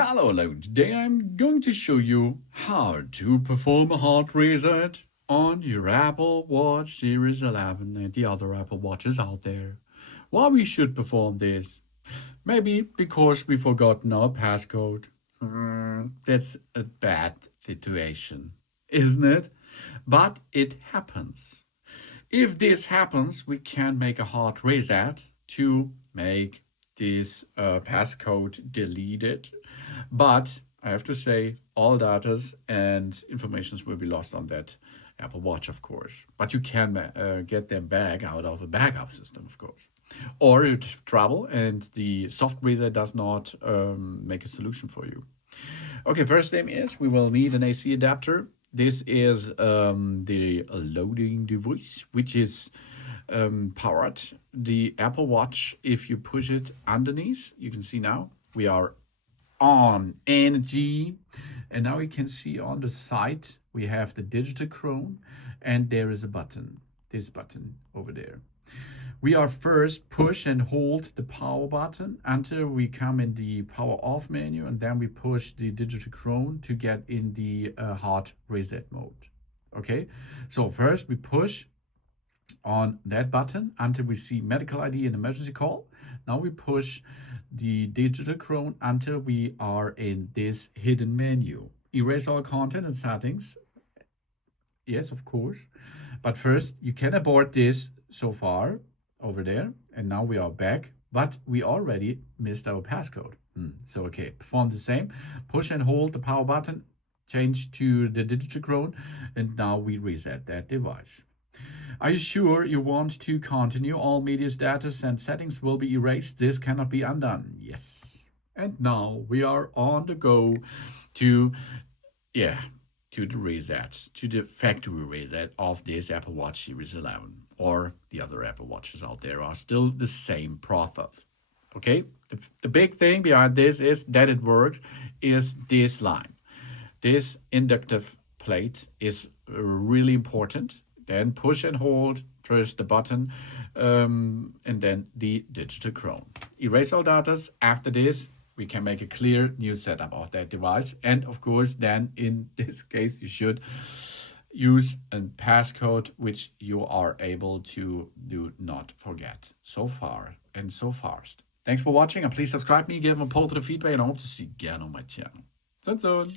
Hello, today I'm going to show you how to perform a hard reset on your Apple Watch Series 11 and the other Apple Watches out there. Why we should perform this? Maybe because we forgotten our passcode. That's a bad situation, isn't it? But it happens. If this happens, we can make a hard reset to make this passcode deleted. But I have to say, all data and informations will be lost on that Apple Watch, of course. But you can get them back out of a backup system, of course. Or you have trouble and the soft reset does not make a solution for you. Okay, first thing is we will need an AC adapter. This is the loading device, which is powered the Apple Watch. If you push it underneath, you can see now we are on energy, and now you can see on the side we have the Digital and there is a button, this button over there. We are first push and hold the power button until we come in the power off menu, and then we push the Digital to get in the hard reset mode. Okay, so first we push on that button until we see medical ID and emergency call. Now we push the Digital until we are in this hidden menu. Erase all content and settings. Yes, of course. But first, you can abort this so far over there. And now we are back, but we already missed our passcode. So, okay, perform the same. Push and hold the power button, change to the Digital and now we reset that device. Are you sure you want to continue? All media status and settings will be erased. This cannot be undone. Yes. And now we are on the go to the reset, to the factory reset of this Apple Watch Series 11, or the other Apple Watches out there are still the same process. Okay, the big thing behind this is that it works is this line. This inductive plate is really important. Then push and hold, press the button, and then the Digital. Erase all data. After this, we can make a clear new setup of that device. And of course, then in this case, you should use a passcode which you are able to do not forget so far and so fast. Thanks for watching, and please subscribe me, give me positive feedback, and I hope to see you again on my channel. Soon.